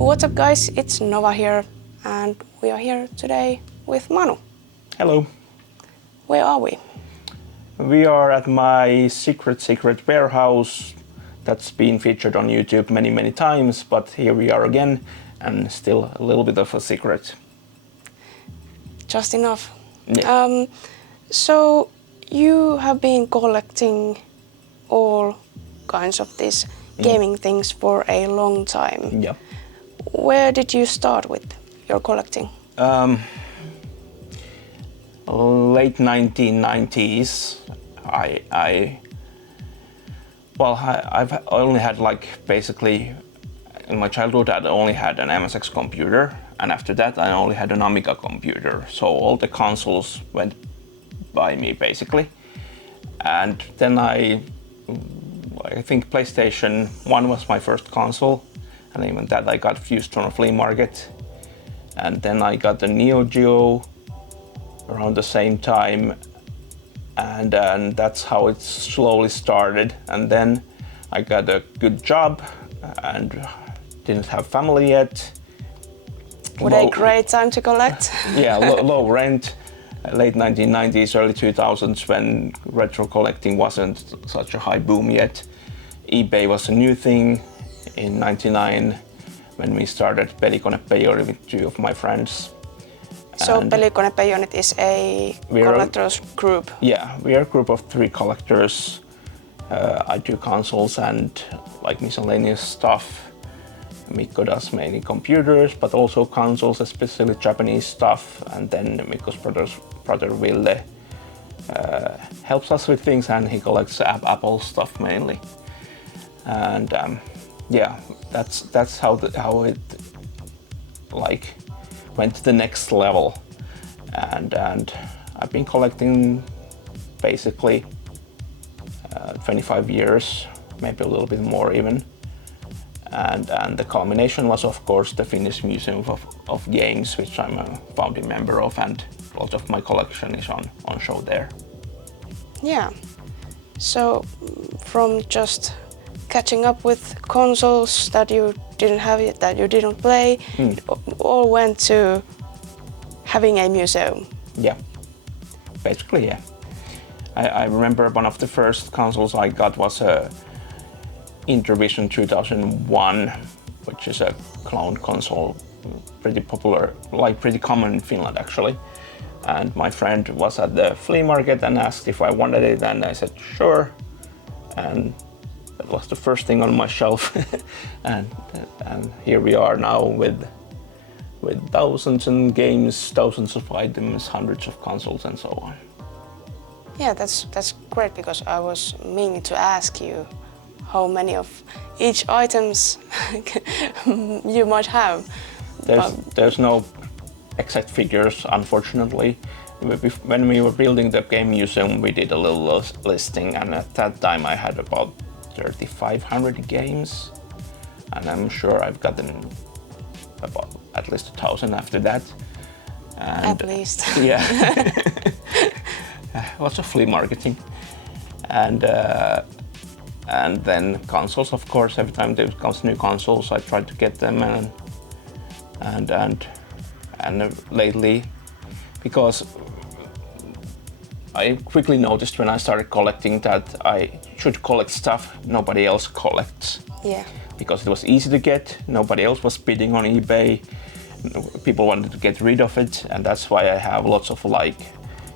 What's up guys, it's Nova here and we are here today with Manu. Hello. Where are we? We are at my secret warehouse that's been featured on YouTube many times, but here we are again and still a little bit of a secret. Just enough. Yeah. So you have been collecting all kinds of these gaming things for a long time. Yeah. Where did you start with your collecting? Late 1990s. I've only had basically in my childhood I only had an MSX computer, and after that I only had an Amiga computer. So all the consoles went by me basically. And then I think PlayStation 1 was my first console, and even that I got used on a flea market. And then I got the Neo Geo around the same time, and that's how it slowly started. And then I got a good job and didn't have family yet. What a great time to collect. Yeah, low rent. Late 1990s, early 2000s, when retro collecting wasn't such a high boom yet. eBay was a new thing in '99 when we started Pelikone with two of my friends. So Pelikone Peijonit is a collectors group? Yeah, we are a group of 3 collectors. I do consoles and miscellaneous stuff. Mikko does mainly computers, but also consoles, especially Japanese stuff. And then Mikko's brother Ville helps us with things, and he collects Apple stuff mainly. And yeah, that's how it went to the next level. And I've been collecting basically 25 years, maybe a little bit more even. And the culmination was, of course, the Finnish Museum of Games, which I'm a founding member of, and a lot of my collection is on show there. Yeah. So from just catching up with consoles that you didn't have yet, that you didn't play, all went to having a museum. Yeah, basically, yeah. I remember one of the first consoles I got was a Introvision 2001, which is a clone console, pretty popular, pretty common in Finland actually. And my friend was at the flea market and asked if I wanted it, and I said sure. And that was the first thing on my shelf. and here we are now with thousands of games, thousands of items, hundreds of consoles, and so on. Yeah, that's great, because I was meaning to ask you how many of each items you might have. There's no exact figures, unfortunately. When we were building the game museum, we did a little listing, and at that time I had about 3,500 games, and I'm sure I've gotten about at least 1,000 after that. And, at least. Yeah. Lots of flea marketing. And then consoles, of course. Every time there comes new consoles, I try to get them. And lately, because I quickly noticed when I started collecting that I should collect stuff nobody else collects. Yeah. Because it was easy to get, nobody else was bidding on eBay, people wanted to get rid of it, and that's why I have lots of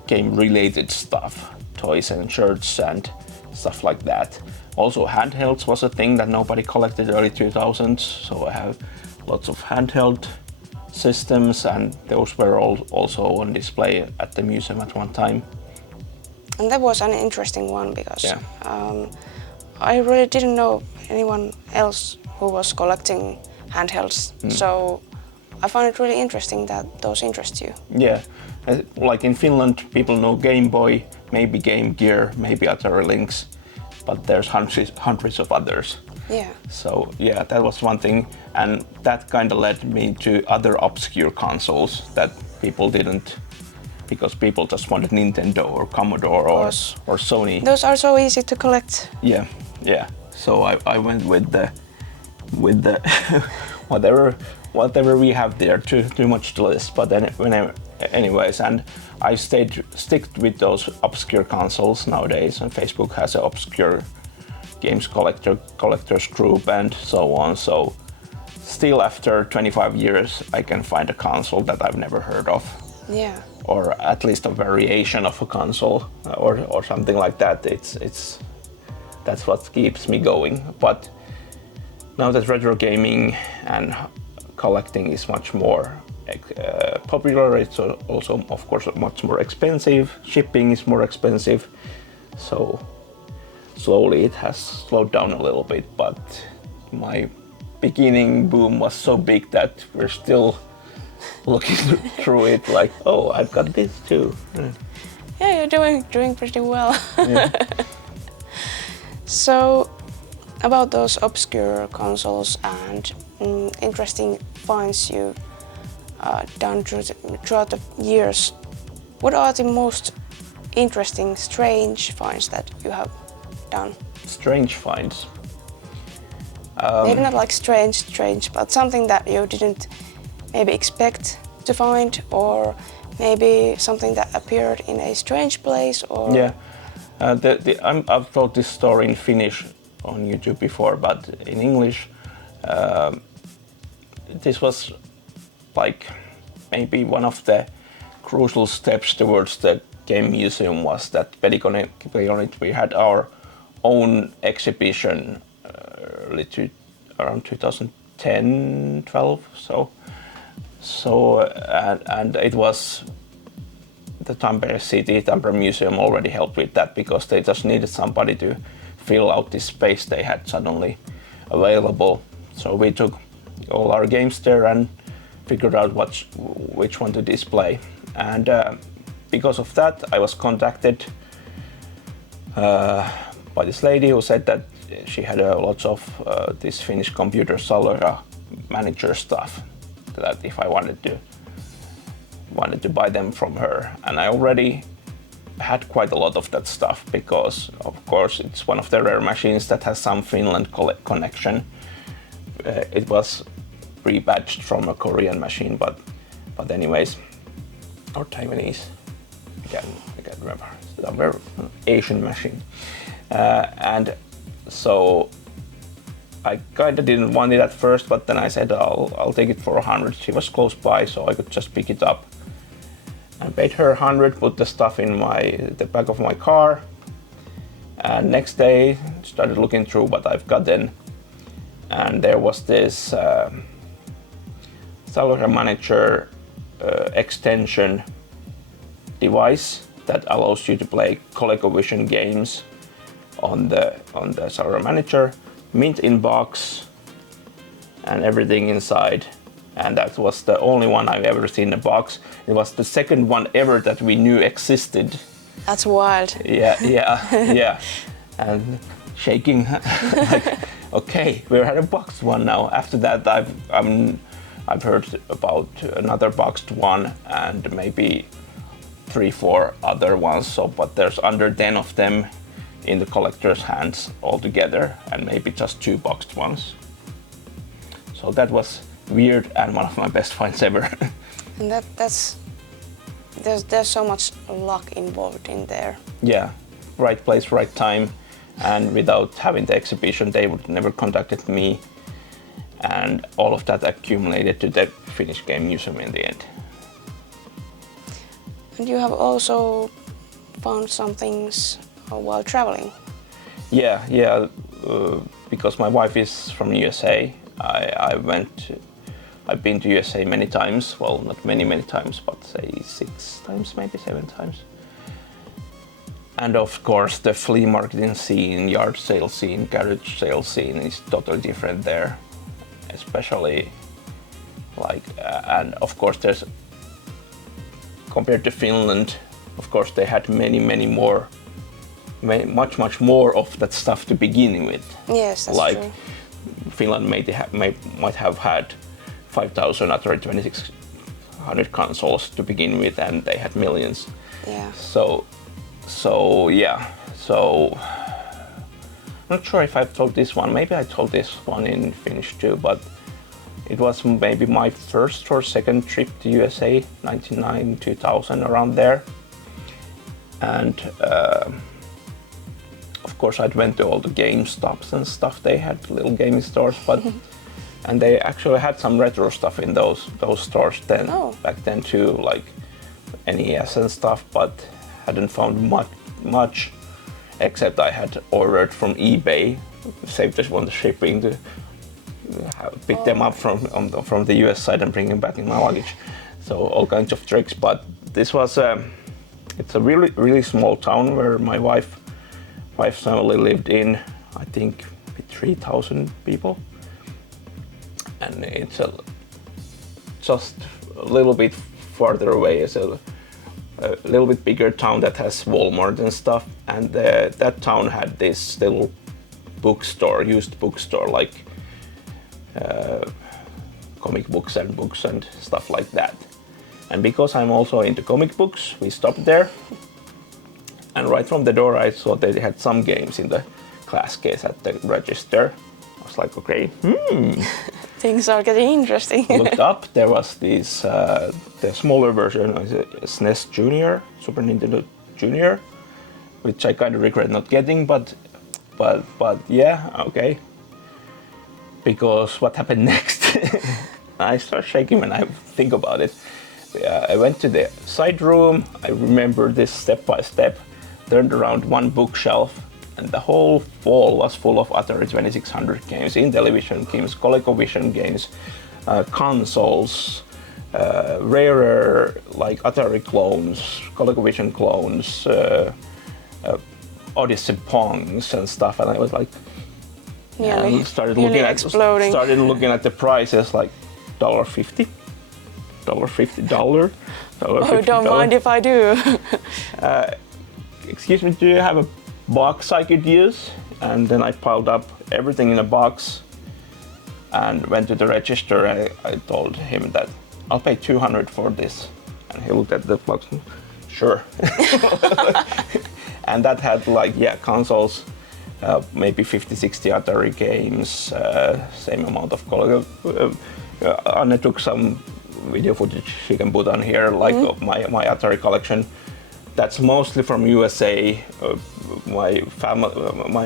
game-related stuff, toys and shirts and stuff like that. Also, handhelds was a thing that nobody collected early 2000s, so I have lots of handheld systems, and those were also on display at the museum at one time. And that was an interesting one, because I really didn't know anyone else who was collecting handhelds, so I found it really interesting that those interest you. Yeah, in Finland, people know Game Boy, maybe Game Gear, maybe Atari Lynx, but there's hundreds of others. Yeah. So yeah, that was one thing, and that kind of led me to other obscure consoles that people didn't, because people just wanted Nintendo or Commodore or Sony. Those are so easy to collect. Yeah. So I went with the whatever we have there, too much to list. But then anyways, and I stick with those obscure consoles nowadays, and Facebook has an obscure games collectors group and so on. So still after 25 years, I can find a console that I've never heard of. Yeah. Or at least a variation of a console, or something like that. That's what keeps me going. But now that retro gaming and collecting is much more popular, it's also, of course, much more expensive. Shipping is more expensive, so slowly it has slowed down a little bit. But my beginning boom was so big that we're still looking through it like, oh, I've got this too. Yeah, you're doing pretty well. Yeah. So, about those obscure consoles and interesting finds you've done throughout the years, what are the most interesting, strange finds that you have done? Strange finds. Maybe not like strange, but something that you didn't maybe expect to find, or maybe something that appeared in a strange place, or... Yeah, I've told this story in Finnish on YouTube before, but in English, this was like maybe one of the crucial steps towards the game museum was that Pelikonit, we had our own exhibition around 2010, 12, and it was the Tampere Museum already helped with that because they just needed somebody to fill out this space they had suddenly available. So we took all our games there and figured out which one to display. And because of that, I was contacted by this lady who said that she had lots of this Finnish computer Salora manager stuff, that if I wanted to buy them from her. And I already had quite a lot of that stuff because, of course, it's one of the rare machines that has some Finland connection. It was pre-badged from a Korean machine, but anyways, or Taiwanese, I can't remember. It's a very Asian machine. And so I kind of didn't want it at first, but then I said I'll take it for 100. She was close by, so I could just pick it up. I paid her 100, put the stuff in the back of my car, and next day started looking through what I've gotten, and there was this Salora Manager extension device that allows you to play ColecoVision games on the Salora Manager, mint in box, and everything inside. And that was the only one I've ever seen in a box. It was the second one ever that we knew existed. That's wild. Yeah. And shaking, like, okay, we're at a boxed one now. After that, I've heard about another boxed one and maybe 3-4 other ones. So, but there's under 10 of them in the collector's hands altogether, and maybe just 2 boxed ones. So that was weird and one of my best finds ever. And there's so much luck involved in there. Yeah, right place, right time, and without having the exhibition, they would never contacted me, and all of that accumulated to the Finnish Game Museum in the end. And you have also found some things while traveling. Yeah, because my wife is from USA. I've been to USA many times. Well, not many times, but say 6 times, maybe 7 times. And of course, the flea marketing scene, yard sale scene, garage sale scene is totally different there. Especially and of course there's, compared to Finland, of course they had much more of that stuff to begin with. Yes, that's true. Finland might have had 5,000 or 2,600 consoles to begin with, and they had millions. Yeah. So I'm not sure if I've told this one. Maybe I told this one in Finnish too, but It was maybe my first or second trip to USA, 99, 2000, around there. And of course I'd went to all the GameStops and stuff. They had little gaming stores, but and they actually had some retro stuff in those stores then, back then too, like NES and stuff, but hadn't found much except I had ordered from eBay, saved us on the shipping to pick them up from the US side and bring them back in my luggage. So all kinds of tricks, but this was it's a really small town where my wife's family lived in, I think 3,000 people, and it's just a little bit farther away. It's a little bit bigger town that has Walmart and stuff, and that town had this little used bookstore, like comic books and stuff like that. And because I'm also into comic books, we stopped there, and right from the door I saw they had some games in the glass case at the register. I was like, okay, Things are getting interesting. Looked up, there was this the smaller version of SNES Junior, Super Nintendo Junior, which I kind of regret not getting, but yeah, okay. Because what happened next? I start shaking when I think about it. I went to the side room. I remember this step by step. Turned around one bookshelf, and the whole wall was full of Atari 2600 games, Intellivision games, ColecoVision games, consoles, rarer like Atari clones, ColecoVision clones, Odyssey Pongs and stuff, and I was like, started looking at the prices, like $1.50. $50. Oh, don't mind if I do. Excuse me, do you have a box I could use? And then I piled up everything in a box and went to the register. I told him that I'll pay $200 for this. And he looked at the box, sure. And that had consoles, maybe 50-60 Atari games, same amount of color. Anne took some video footage she can put on here, of my Atari collection. That's mostly from USA. My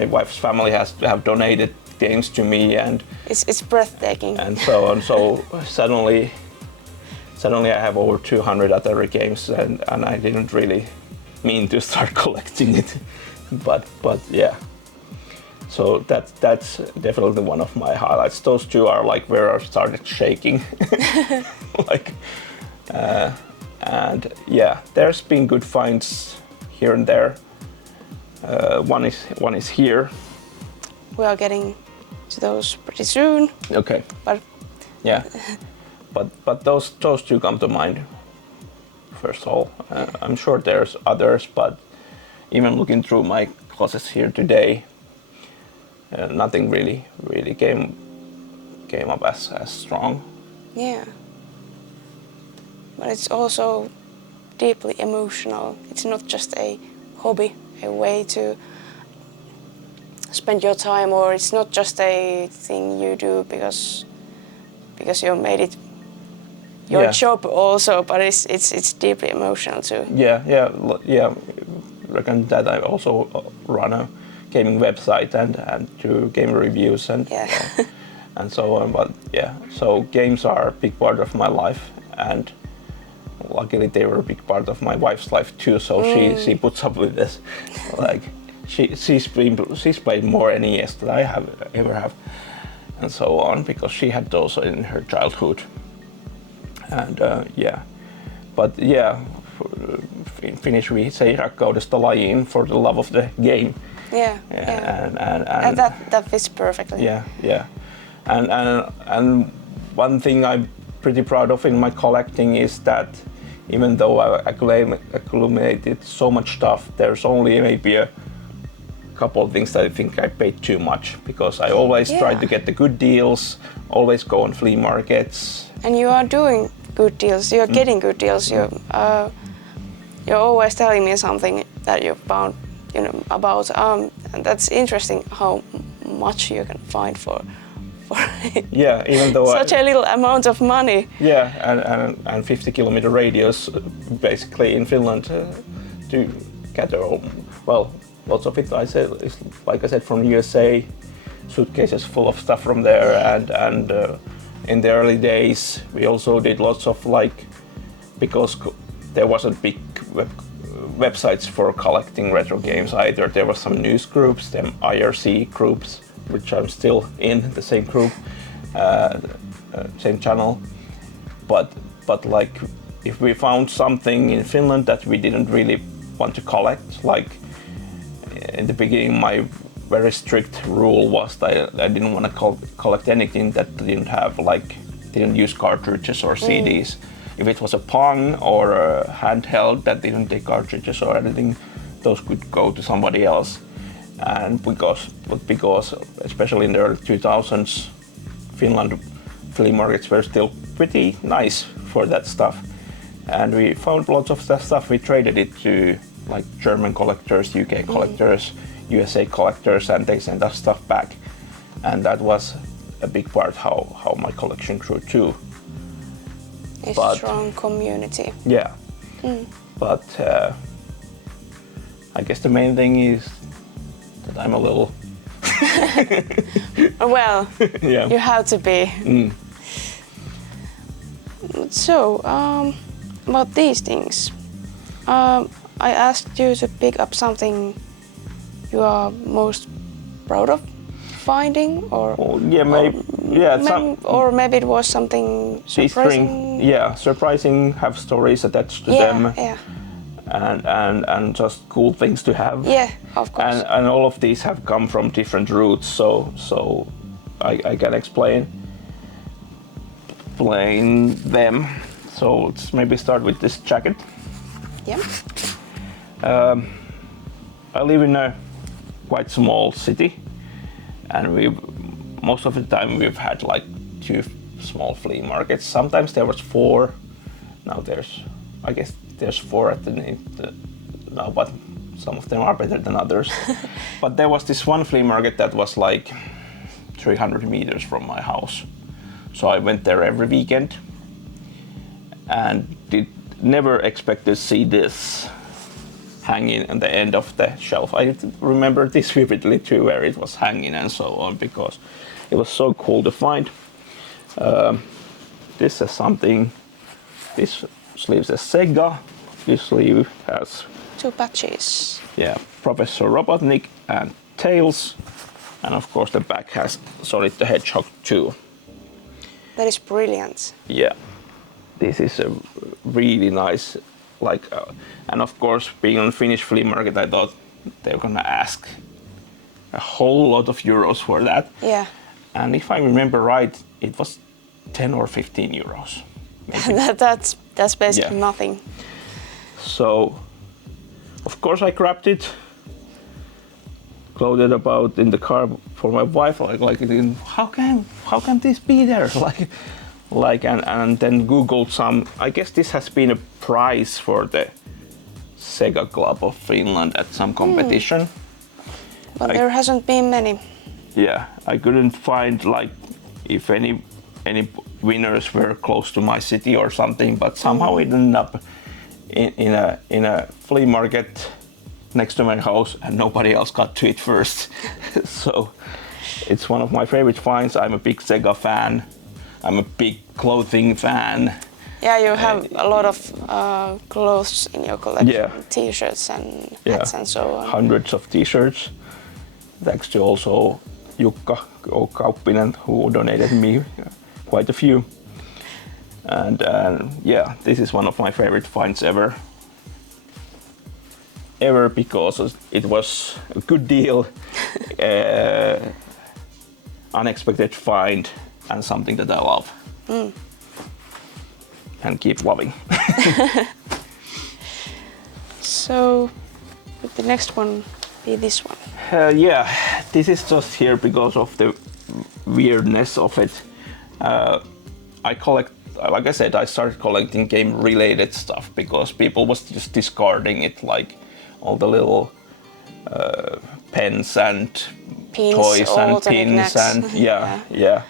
wife's family have donated games to me, and it's breathtaking. And so on. So suddenly I have over 200 Atari games, and I didn't really mean to start collecting it, but yeah. So that's definitely one of my highlights. Those two are where I started shaking. And yeah, there's been good finds here and there. One is here. We are getting to those pretty soon. Okay. But yeah, but those two come to mind first of all. I'm sure there's others, but even looking through my closets here today, nothing really came up as strong. Yeah. But it's also deeply emotional. It's not just a hobby, a way to spend your time, or it's not just a thing you do because you made it your job also, but it's deeply emotional too. Yeah. Reckon that I also run a gaming website and do game reviews and and so on. But yeah, so games are a big part of my life, and luckily they were a big part of my wife's life too. So she puts up with this. She's played more NES than I ever have, and so on, because she had those in her childhood. And but yeah, in Finnish we say rakkaudesta lajiin, for the love of the game. Yeah. And that fits perfectly. Yeah. And one thing I'm pretty proud of in my collecting is that even though I accumulated so much stuff, there's only maybe a couple of things that I think I paid too much, because I always try to get the good deals, always go on flea markets. And you are doing good deals, you're getting good deals. You're always telling me something that you found, about, and that's interesting how much you can find for it. Yeah, even though Such a little amount of money. Yeah, and 50-kilometer radius basically in Finland to gather. Well, lots of it I said is, like I said, from USA, suitcases full of stuff from there, and in the early days we also did lots of because there wasn't big websites for collecting retro games either. There were some news groups, them IRC groups, which I'm still in, the same group, same channel. But like, if we found something in Finland that we didn't really want to collect, like in the beginning, my very strict rule was that I didn't want to collect anything that didn't use cartridges or CDs. If it was a Pong or a handheld that didn't take cartridges or anything, those could go to somebody else. And because especially in the early 2000s, Finland flea markets were still pretty nice for that stuff. And we found lots of that stuff. We traded it to like German collectors, UK collectors, USA collectors, and they sent us stuff back. And that was a big part how my collection grew too. It's a strong community. Yeah. But I guess the main thing is that I'm a little... Well, yeah. You have to be. So, about these things, I asked you to pick up something you are most proud of finding, or or maybe it was something surprising. Surprising. Have stories attached to them. Yeah. And just cool things to have. Yeah, of course. And all of these have come from different routes, so I can explain them. So let's maybe start with this jacket. Yeah. I live in a quite small city, and most of the time we've had like 2 small flea markets. Sometimes there was 4. Now I guess there's 4 at the now, but some of them are better than others. But there was this one flea market that was like 300 meters from my house. So I went there every weekend and never expect to see this hanging at the end of the shelf. I remember this vividly too, where it was hanging and so on, because it was so cool to find. This is something. This sleeve says Sega. This sleeve has 2 patches. Yeah, Professor Robotnik and Tails, and of course the back has Sonic the Hedgehog 2. That is brilliant. Yeah, this is a really nice, and of course, being on Finnish flea market, I thought they were gonna ask a whole lot of euros for that. Yeah. And if I remember right, it was 10 or 15 euros. That's basically nothing. So, of course, I grabbed it, clothed about in the car for my wife. How can this be there? And then Googled some. I guess this has been a prize for the Sega Club of Finland at some competition. But there hasn't been many. Yeah, I couldn't find if any winners were close to my city or something, but somehow it ended up in a flea market next to my house, and nobody else got to it first. So it's one of my favorite finds. I'm a big Sega fan. I'm a big clothing fan. Yeah, you have a lot of clothes in your collection. Yeah. T-shirts and hats and so on. Hundreds of T-shirts. Thanks to also Jukka Kauppinen, who donated me quite a few. And this is one of my favorite finds ever because it was a good deal, unexpected find, and something that I love and keep loving. So, would the next one be this one? This is just here because of the weirdness of it. I collect, like I said, I started collecting game-related stuff because people was just discarding it, like all the little pens and pins, toys and pins knickknacks. and yeah.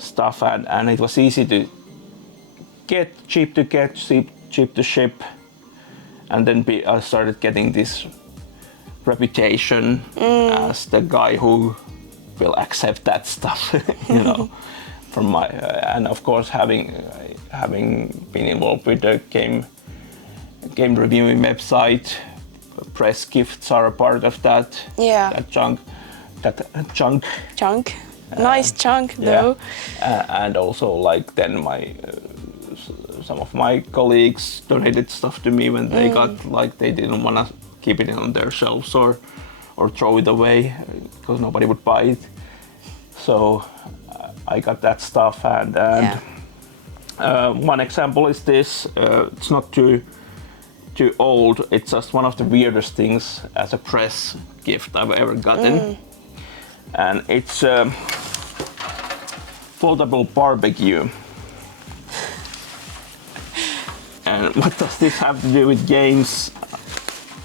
stuff, and it was easy to get, cheap to get, cheap to ship, and then I started getting this reputation as the guy who will accept that stuff, you know, from my and of course having been involved with the game reviewing website, press gifts are a part of that. Yeah. That chunk. Chunk. Nice chunk though. And also like then some of my colleagues donated stuff to me when they got like they didn't want to keep it on their shelves or throw it away because nobody would buy it. So I got that stuff and one example is this. It's not too old. It's just one of the weirdest things as a press gift I've ever gotten. And it's foldable barbecue. And what does this have to do with games?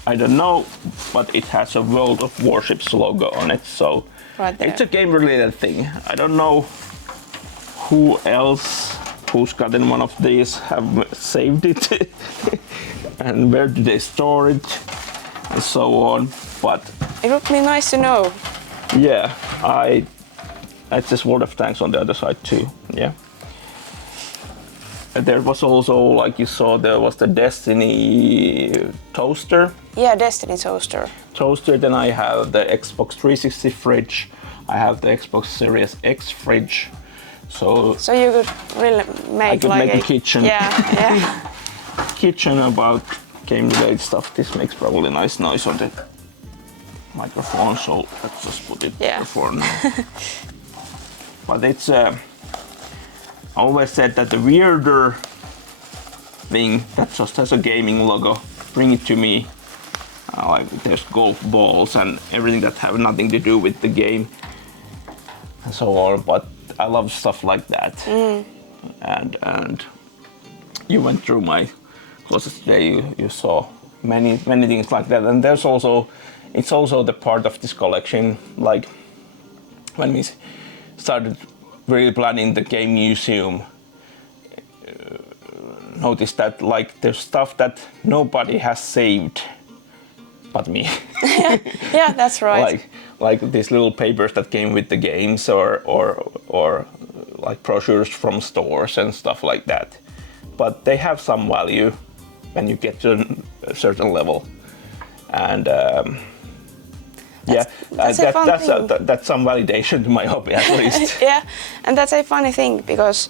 I don't know, but it has a World of Warships logo on it, so right there. It's a game-related thing. I don't know who else who's gotten one of these have saved it and where do they store it and so on, but it would be nice to know. Yeah, it's just World of Tanks on the other side too. Yeah. And there was also, like you saw, there was the Destiny toaster. Yeah, Destiny toaster. Then I have the Xbox 360 fridge. I have the Xbox Series X fridge. So you could really make I could like make a kitchen. Yeah. Kitchen about game-related stuff. This makes probably nice noise on the microphone, so let's just put it there for now. But it's I always said that the weirder thing that just has a gaming logo, bring it to me. Like there's golf balls and everything that have nothing to do with the game and so on. But I love stuff like that. And you went through my closet today. You saw many things like that. And there's also it's also the part of this collection. Like when we started really planning the game museum, noticed that like there's stuff that nobody has saved but me. Yeah, that's right. Like these little papers that came with the games or like brochures from stores and stuff like that. But they have some value when you get to a certain level. And that's some validation to my hobby at least. Yeah, and that's a funny thing because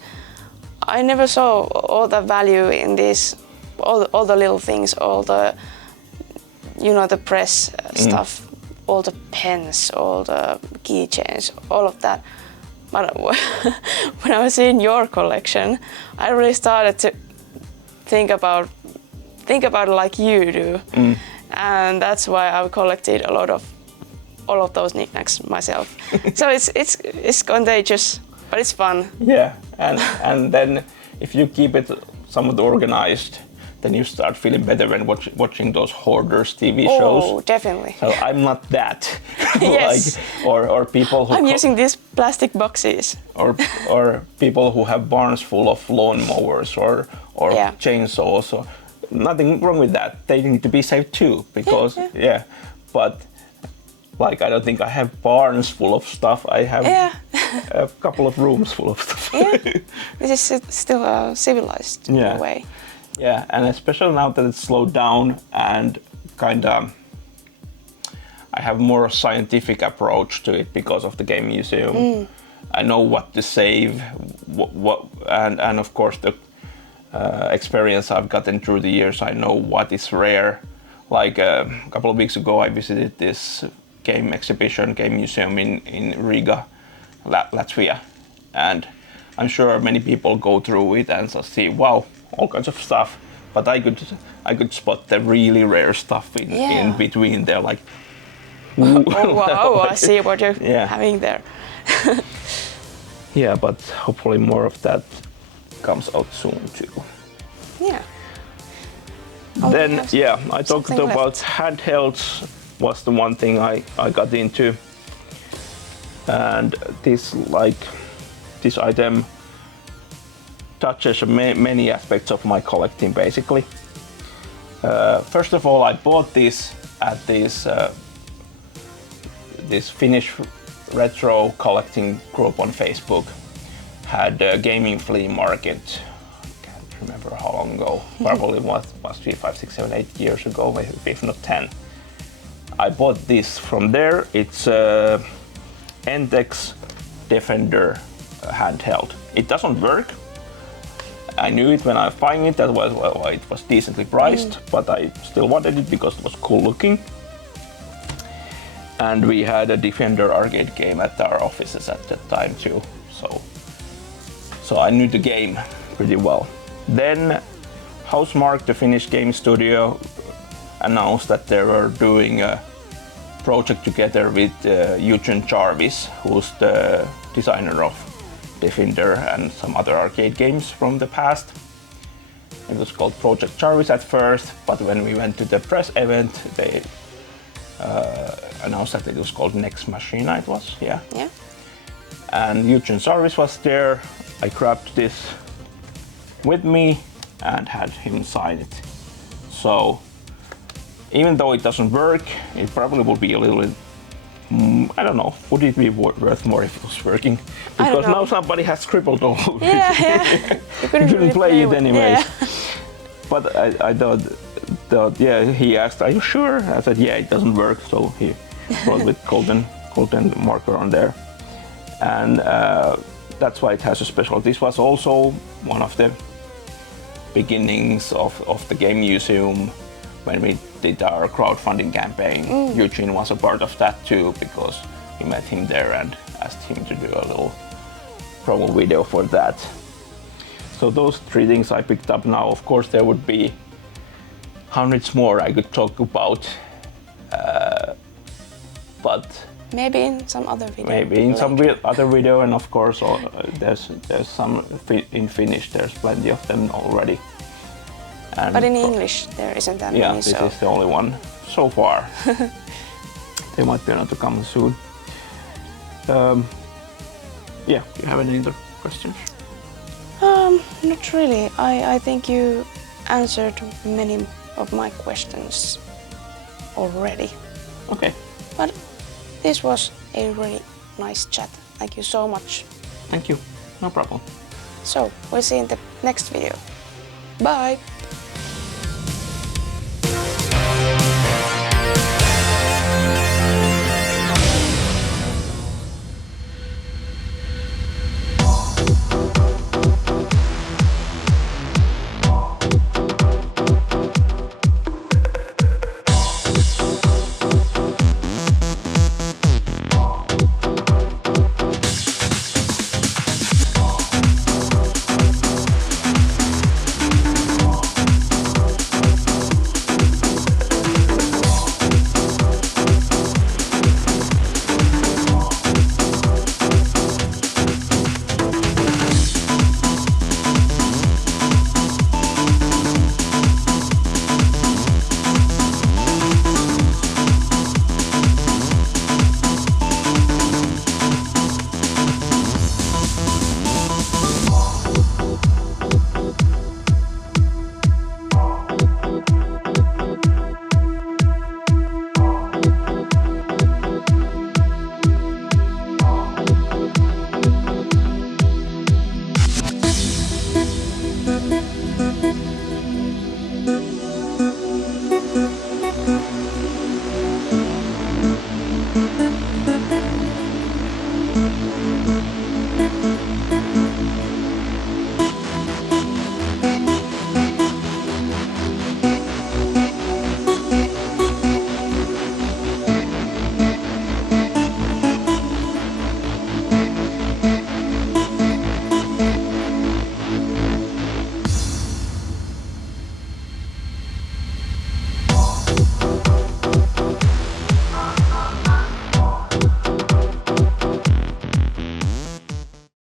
I never saw all the value in this, all the little things, all the, you know, the press stuff, all the pens, all the keychains, all of that. But when I was in your collection, I really started to think about it like you do, and that's why I've collected a lot of all of those knickknacks myself. So it's contagious, but it's fun. Yeah, and then if you keep it somewhat organized, then you start feeling better when watching those hoarders TV shows. Oh, definitely. So I'm not that. Yes. Like, or people who I'm using these plastic boxes. Or people who have barns full of lawnmowers or chainsaws. Or nothing wrong with that. They need to be saved too, because but like I don't think I have barns full of stuff. I have a couple of rooms full of stuff. Yeah, this is still civilized in a way. Yeah, and especially now that it's slowed down and kinda, I have more scientific approach to it because of the game museum. I know what to save, and of course the experience I've gotten through the years. I know what is rare. Like a couple of weeks ago, I visited this game exhibition, game museum in Riga, Latvia, and I'm sure many people go through it and just see, wow, all kinds of stuff. But I could spot the really rare stuff in between there, like. Oh wow! I see what you're having there. Yeah, but hopefully more of that comes out soon too. Yeah. Then I talked about handhelds. Was the one thing I got into, and this this item touches many aspects of my collecting basically. First of all, I bought this at this Finnish retro collecting group on Facebook. Had a gaming flea market. Can't remember how long ago. Probably must be 5, 6, 7, 8 years ago, maybe if not 10. I bought this from there. It's NTEX Defender handheld. It doesn't work. I knew it when I was buying it. That was it was decently priced, but I still wanted it because it was cool looking. And we had a Defender arcade game at our offices at that time too. So I knew the game pretty well. Then Housemarque, the Finnish game studio, announced that they were doing a project together with Eugen Jarvis, who's the designer of Defender and some other arcade games from the past. It was called Project Jarvis at first, but when we went to the press event, they announced that it was called Next Machina, it was, yeah. And Eugen Jarvis was there. I grabbed this with me and had him sign it. So even though it doesn't work, it probably would be a little bit, I don't know, would it be worth more if it was working? Because now somebody has scribbled all over it. Yeah. You couldn't play it anyways. Yeah. But I thought, yeah, he asked, are you sure? I said, yeah, it doesn't work. So he wrote with golden marker on there. And that's why it has a special. This was also one of the beginnings of the Game Museum when we did our crowdfunding campaign. Eugene was a part of that too, because we met him there and asked him to do a little promo video for that. So those 3 things I picked up now. Of course, there would be hundreds more I could talk about, but maybe in some other video. Maybe in some other video, and of course there's some in Finnish. There's plenty of them already. And but in English there isn't that many. This is the only one so far. There might be another coming soon. Yeah, do you have any other questions? Not really. I think you answered many of my questions already. Okay. But this was a really nice chat. Thank you so much. Thank you. No problem. So, we'll see you in the next video. Bye!